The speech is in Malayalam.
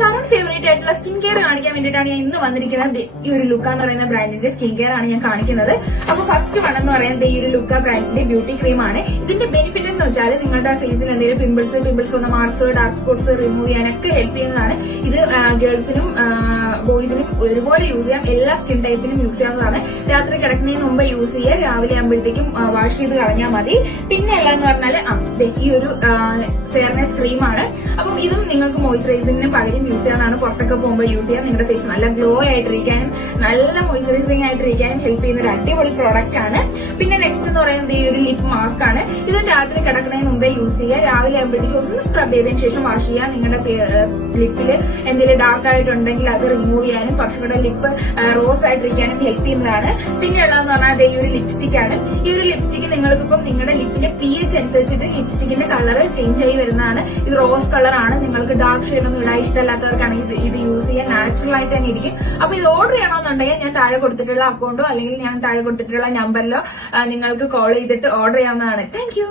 കറന്റ് ഫേവറേറ്റ് ആയിട്ടുള്ള സ്കിൻ കെയർ കാണിക്കാൻ വേണ്ടിയിട്ടാണ് ഞാൻ ഇന്ന് വന്നിരിക്കുന്നത്. ഈ ഒരു ലുക്ക എന്ന് പറയുന്ന ബ്രാൻഡിന്റെ സ്കിൻ കെയർ ആണ് ഞാൻ കാണിക്കുന്നത്. അപ്പൊ ഫസ്റ്റ് വൺ എന്ന് പറയുന്നത് ഈ ഒരു ലുക്ക ബ്രാൻഡിന്റെ ബ്യൂട്ടി ക്രീം ആണ്. ഇതിന്റെ ബെനിഫിറ്റ് എന്ന് വെച്ചാൽ നിങ്ങളുടെ ഫേസിൽ എന്തെങ്കിലും പിമ്പിൾസ് വന്ന മാർക്സ്, ഡാർക്ക് സ്പോട്ട്സ് റിമൂവ് ചെയ്യാനൊക്കെ ഹെൽപ്പ് ചെയ്യുന്നതാണ്. ഇത് ഗേൾസിനും ബോയ്സിനും ഒരുപോലെ യൂസ് ചെയ്യാം. എല്ലാ സ്കിൻ ടൈപ്പിനും യൂസ് ചെയ്യാവുന്നതാണ്. രാത്രി കിടക്കുന്നതിന് മുമ്പ് യൂസ് ചെയ്യുക. രാവിലെ ആകുമ്പോഴത്തേക്കും വാഷ് ചെയ്ത് കളഞ്ഞാൽ മതി. പിന്നെ ഉള്ളതെന്ന് പറഞ്ഞാൽ ഈ ഒരു ഫെയർനെസ് ക്രീമാണ്. അപ്പം ഇതും നിങ്ങൾക്ക് മോയ്സ്ചറൈസിംഗിന് പകരം യൂസ് ചെയ്യാവുന്നതാണ്. പുറത്തൊക്കെ പോകുമ്പോൾ യൂസ് ചെയ്യാം. നിങ്ങളുടെ ഫേസ് നല്ല ഗ്ലോ ആയിട്ടിരിക്കാനും നല്ല മോയ്സ്ചറൈസിംഗ് ആയിട്ടിരിക്കാനും ഹെൽപ്പ് ചെയ്യുന്ന ഒരു അടിപൊളി പ്രോഡക്റ്റ് ആണ്. പിന്നെ നെക്സ്റ്റ് എന്ന് പറയുന്നത് ഈ ഒരു ലിപ് മാസ്ക് ആണ്. ഇത് രാത്രി കിടക്കുന്നതിന് മുമ്പേ യൂസ് ചെയ്യുക. രാവിലെ ആകുമ്പോഴത്തേക്കും ഒന്ന് സ്ക്രബ് ചെയ്തതിനു ശേഷം വാഷ് ചെയ്യുക. നിങ്ങളുടെ ലിപ്പിൽ എന്തെങ്കിലും ഡാർക്ക് ആയിട്ടുണ്ടെങ്കിൽ അത് റിമൂവ് ചെയ്യാനും കുറച്ചുകൂടെ ലിപ്പ് റോസ് ആയിട്ടിരിക്കാനും ഹെൽപ്പ് ചെയ്യുന്നതാണ്. പിന്നെ ഉള്ളതെന്ന് പറഞ്ഞാൽ ഈ ഒരു ലിപ്സ്റ്റിക് ആണ്. ഈ ഒരു ലിപ്സ്റ്റിക് നിങ്ങൾക്കിപ്പം നിങ്ങളുടെ ലിപ്പിന്റെ pH അനുസരിച്ചിട്ട് ലിപ്സ്റ്റിക്കിന്റെ കളർ ചേഞ്ച് ആയി വരുന്നതാണ്. ഇത് റോസ് കളർ ആണ്. നിങ്ങൾക്ക് ഡാർക്ക് ഷെയ്ഡ് ഒന്നും ഇടാൻ ഇഷ്ടമല്ലാത്തവർക്കാണെങ്കിൽ ഇത് യൂസ് ചെയ്യാൻ നാച്ചുറൽ ആയിട്ട് തന്നെ ഇരിക്കും. അപ്പൊ ഇത് ഓർഡർ ചെയ്യണമെന്നുണ്ടെങ്കിൽ ഞാൻ താഴെ കൊടുത്തിട്ടുള്ള അക്കൗണ്ടോ അല്ലെങ്കിൽ ഞാൻ താഴെ കൊടുത്തിട്ടുള്ള നമ്പറിലോ നിങ്ങൾക്ക് കോൾ ചെയ്തിട്ട് ഓർഡർ ചെയ്യാവുന്നതാണ്. Thank you.